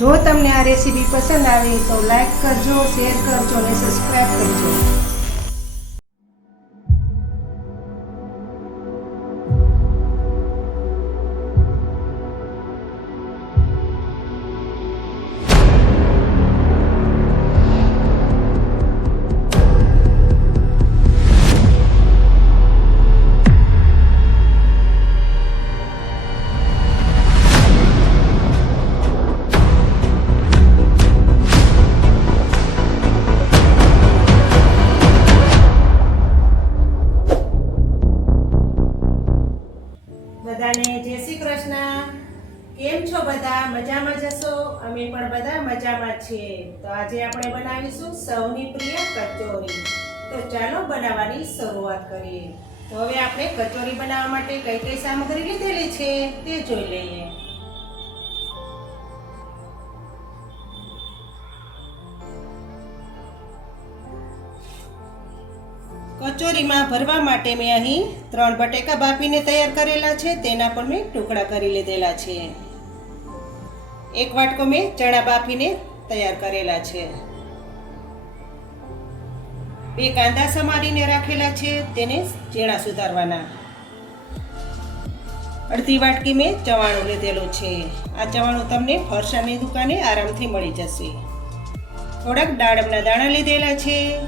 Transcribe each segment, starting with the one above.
જો તમને આ રેસીપી પસંદ આવી તો લાઈક કરજો શેર કરજો અને સબસ્ક્રાઈબ કરજો. તો આજે આપણે બનાવીશું સૌની પ્રિય કચોરી. તો ચાલો બનાવવાની શરૂઆત કરીએ. તો હવે આપણે કચોરી બનાવવા માટે કઈ કઈ સામગ્રી લીધેલી છે તે જોઈ લઈએ. કચોરીમાં ભરવા માટે મેં અહીં ત્રણ બટેકા બાફીને તૈયાર કરેલા છે, તેના પણ મેં ટુકડા કરી લીધેલા છે. એક વાટકો મેં ચણા બાફીને તૈયાર કરેલા છે. બે કાંદા સમારીને રાખેલા છે, તેને ઝીણા સુધારવાના. અડધી વાટકી મેં ચવાણું લીધેલું છે. આ ચવાણું તમને ફરસાની દુકાને આરામથી મળી જશે. થોડાક દાડમના દાણા લીધેલા છે.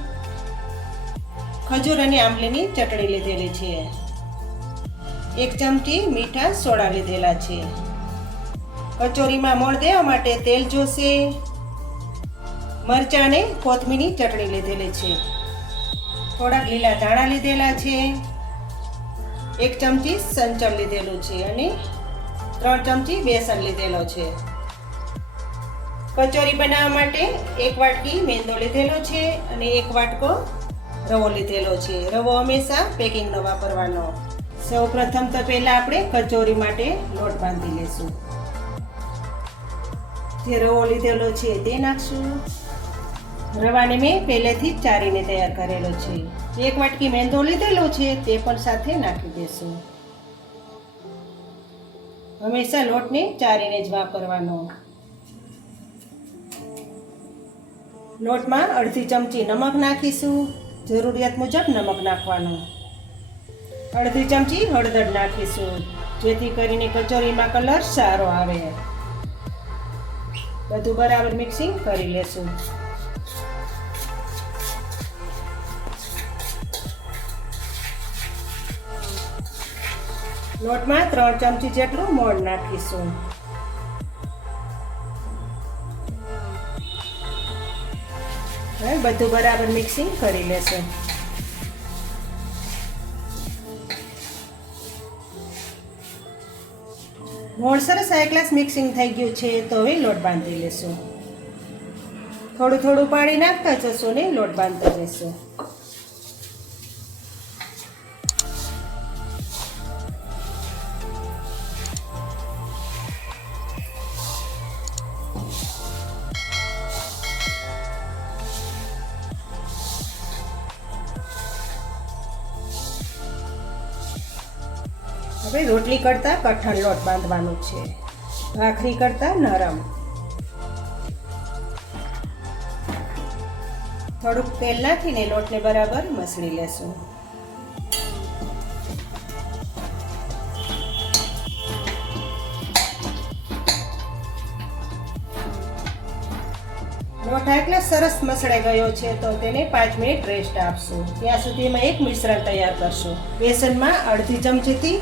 ખજૂર અને આંબલીની ચટણી લીધેલી છે. એક ચમચી મીઠા સોડા લીધેલા છે. કચોરીમાં મળ દેવા માટે તેલ જોશે. મરચાં અને કોથમીરની ચટણી લીધેલી છે. થોડાક લીલા ધાણા લીધેલા છે. એક ચમચી સંચમ લીધેલું છે અને ત્રણ ચમચી બેસન લીધેલો છે. કચોરી બનાવવા માટે એક વાટકી મેંદો લીધેલો છે અને એક વાટકો રવો લીધેલો છે. રવો હંમેશા પેકિંગનો વાપરવાનો. સૌ પ્રથમ તો પહેલાં આપણે કચોરી માટે લોટ બાંધી લેશું. જે રવો લીધેલો છે તે નાખશું. રવાને મેં પહેલેથી જ ચારીને તૈયાર કરેલો છે. એક વાટકી મેંદો લીધેલો છે, તે પણ સાથે નાખી દેશું. હંમેશા લોટને ચારીને જ વાપરવાનો. લોટમાં અડધી ચમચી નમક નાખીશું. જરૂરિયાત મુજબ નમક નાખવાનું. અડધી ચમચી હળદર નાખીશું, જેથી કરીને કચોરીમાં કલર સારો આવે. બધું બરાબર મિક્સિંગ કરી લેશું. લોટમાં ત્રણ ચમચી જેટલું મોણ નાખીશું. હવે બધું બરાબર મિક્સિંગ કરી લેશે. મોણ સરસ હાઈ ગ્લાસ મિક્સિંગ થઈ ગયું છે તો હવે લોટ બાંધી લેશું. થોડું થોડું પાણી નાખતા જશો ને લોટ બાંધતા જશો. હવે રોટલી કરતાં કઠણ લોટ બાંધવાનો છે. ભાખરી કરતાં નરમ. થોડુંક તેલ નાખીને લોટને બરાબર મસળી લેશું. લોટા એટલે સરસ મસળાઈ ગયો છે તો તેને પાંચ મિનિટ રેસ્ટ આપશું. ત્યાં સુધીમાં એક મિશ્રણ તૈયાર કરશું. બેસનમાં અડધી ચમચીથી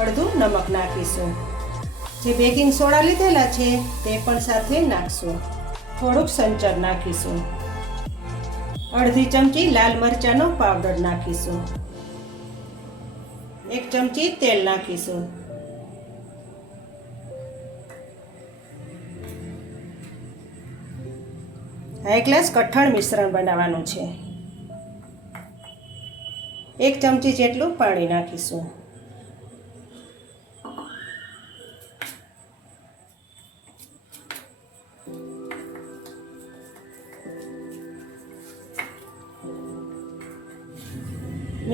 અડધું નમક નાખીશું. જે બેકિંગ સોડા લીધેલા છે, તે પણ સાથે નાખશું. થોડુંક સંચર નાખીશું. અડધી ચમચી લાલ મરચાંનો પાવડર નાખીશું. એક ચમચી તેલ નાખીશું. હાઈ ગ્લાસ કઠણ મિશ્રણ બનાવવાનું છે. એક ચમચી જેટલું પાણી નાખીશું.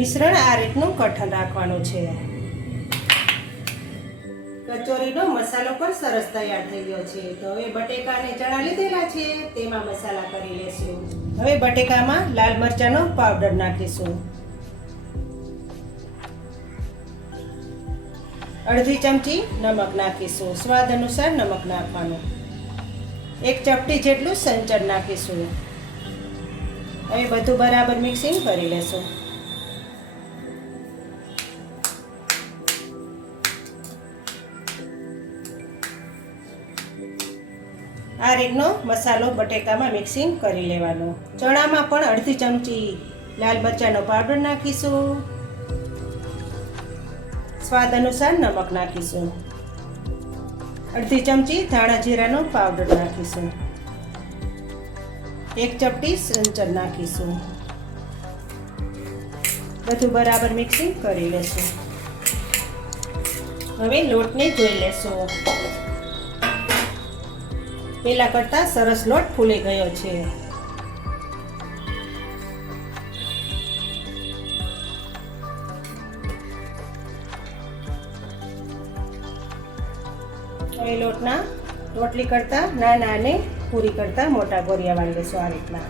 મિશ્રણ આ રીતનું કઠણ રાખવાનું છે. કચોરીનો મસાલો પણ સરસ તૈયાર થઈ ગયો છે. તો હવે બટેકા અને ચણા લીધેલા છે, તેમાં મસાલા કરી લેશું. હવે બટેકામાં લાલ મરચાંનો પાવડર નાખીશું. અડધી ચમચી નમક નાખીશું. સ્વાદ અનુસાર નમક નાખવાનું. એક ચપટી જેટલું સંચર નાખીશું. હવે બધું બરાબર મિક્સિંગ કરી લેશું. આ રીતનો મસાલો બટેકામાં મિક્સિંગ કરી લેવાનો. ચણામાં પણ અડધી ચમચી લાલ મરચાંનો પાવડર નાખીશું. સ્વાદ અનુસાર નમક નાખીશું. અડધી ચમચી ધાણા જીરાનો પાવડર નાખીશું. એક ચપટી સંચર નાખીશું. બધું બરાબર મિક્સિંગ કરી લેશું. હવે લોટને ધોઈ લેશું. પેલા કરતાં સરસ લોટ ફૂલી ગયો છે. હવે લોટના રોટલી કરતા નાના અને પૂરી કરતા મોટા ગોરિયા વાળી લેશું આ રીતના.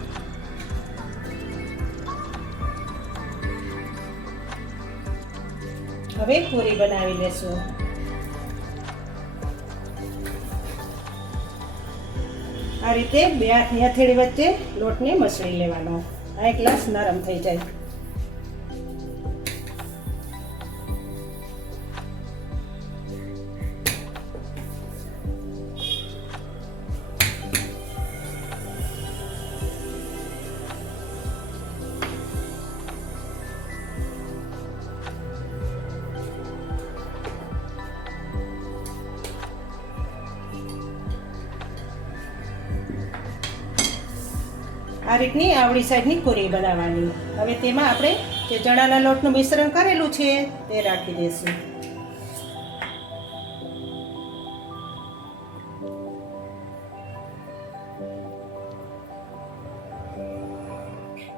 હવે પૂરી બનાવી લેશું. આ રીતે બે હથેળી વચ્ચે લોટને મસળી લેવાનો. આ એક ગ્લાસ નરમ થઈ જાય. આ રીતની આવડી સાઈડની પૂરી બનાવવાની. હવે તેમાં આપણે જે ચણાના લોટનું મિશ્રણ કરેલું છે, તે રાખી દઈશું.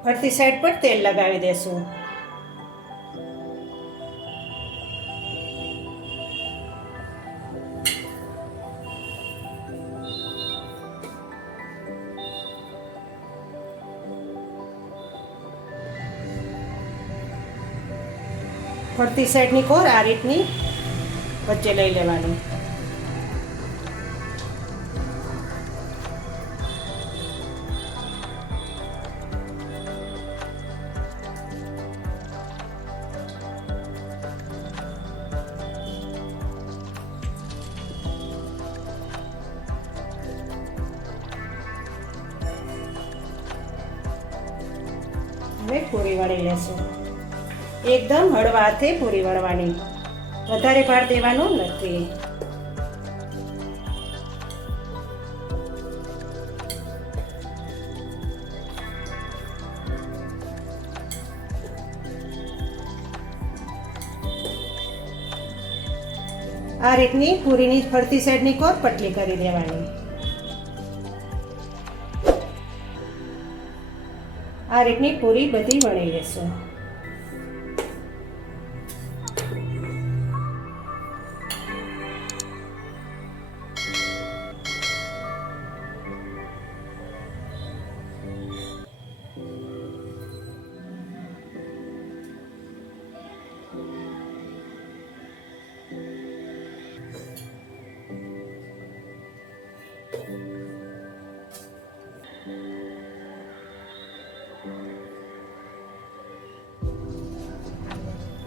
ફરતી સાઈડ પર તેલ લગાવી દેશું ફરતી સાઈડની કોર આ રીતની વચ્ચે લઈ લેવાની. હવે પૂરી વળી લેશું. એકદમ હળવા હાથે પૂરી વળવાની. વધારે ભાર દેવાનો નથી. આ રીતની પૂરીની ફરતી સાઈડની કોર પટલી કરી દેવાની. આ રીતની પૂરી બધી વણી લેશું.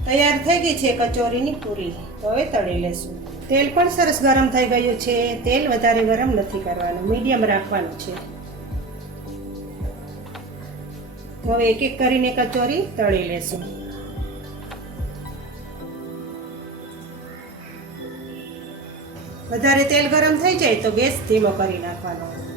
તૈયાર થઈ ગઈ છે કચોરીની પૂરી. તો હવે તળી લેશું. તેલ પણ સરસ ગરમ થઈ ગયું છે. તેલ વધારે ગરમ નથી કરવાનું. મીડિયમ રાખવાનું છે. હવે એક એક કરીને કચોરી તળી લેશું. વધારે તેલ ગરમ થઈ જાય તો ગેસ ધીમો કરી નાખવાનો.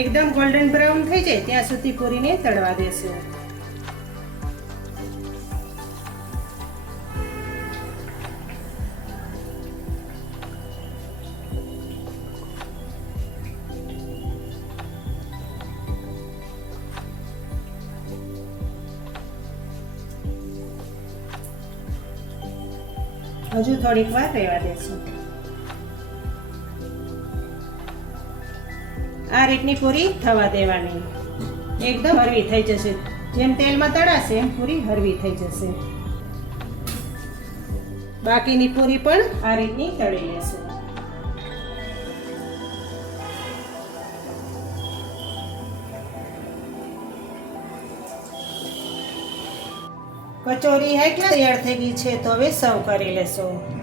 એકદમ ગોલ્ડન બ્રાઉન થઈ જાય, ત્યાં સુધી પૂરીને તળવા દેશું. હજુ થોડીક વાર રહેવા દેશું. રીતની પૂરી થવા દેવાની. એકદમ હળવી થઈ જશે. જેમ તેલમાં તળાશે એમ પૂરી હળવી થઈ જશે. બાકીની પૂરી પણ આ રીતની તળી લેશું. કચોરી હાઈટલા તૈયાર થઈ ગઈ છે, તો હવે સર્વ કરી લેશું.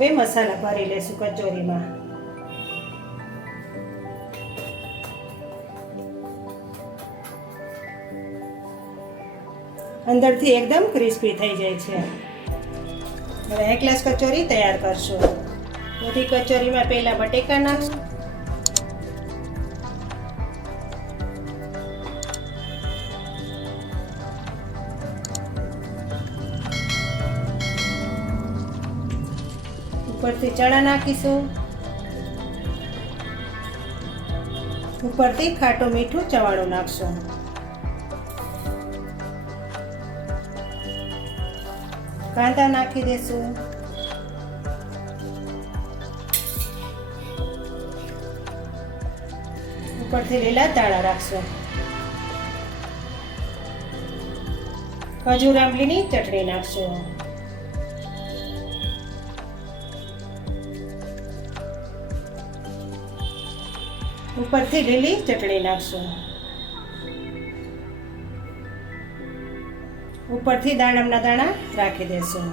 હવે મસાલા ભરી લેશું કચોરીમાં. અંદરથી એકદમ ક્રિસ્પી થઈ જાય છે. હવે એક ગ્લાસ કચોરી તૈયાર કરશું. બધી કચોરીમાં પહેલા બટેકા નાખશું. ઉપરથી ચણા નાખીશું. ઉપરથી ખાટું મીઠું ચવાણું નાખશું. કાંદા નાખી દેશું. ઉપરથી લીલા દાણા રાખશું ખજૂર આંબલીની ચટણી નાખશું. ઉપરથી લીલી ચટણી નાખશું. ઉપરથી દાણામના દાણા રાખી દેશું.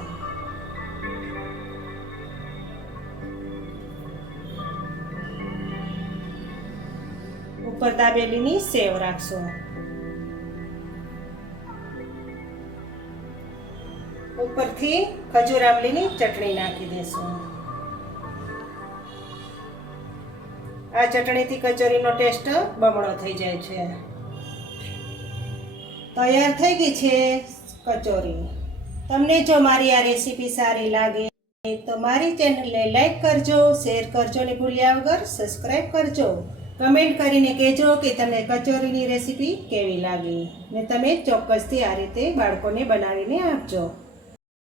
ઉપર દાબેલીની સેવ રાખશું. ઉપરથી ખજૂર ચટણી નાખી દેશું. આ ચટણીથી કચોરીનો ટેસ્ટ બમણો થઈ જાય છે. તૈયાર થઈ ગઈ છે કચોરી. તમને જો મારી આ રેસીપી સારી લાગે, તો મારી ચેનલને લાઈક કરજો, શેર કરજો ને ભૂલ્યા વગર સબસ્ક્રાઈબ કરજો. કમેન્ટ કરીને કહેજો કે તમને કચોરીની રેસીપી કેવી લાગી ને તમે ચોક્કસથી આ રીતે બાળકોને બનાવીને આપજો.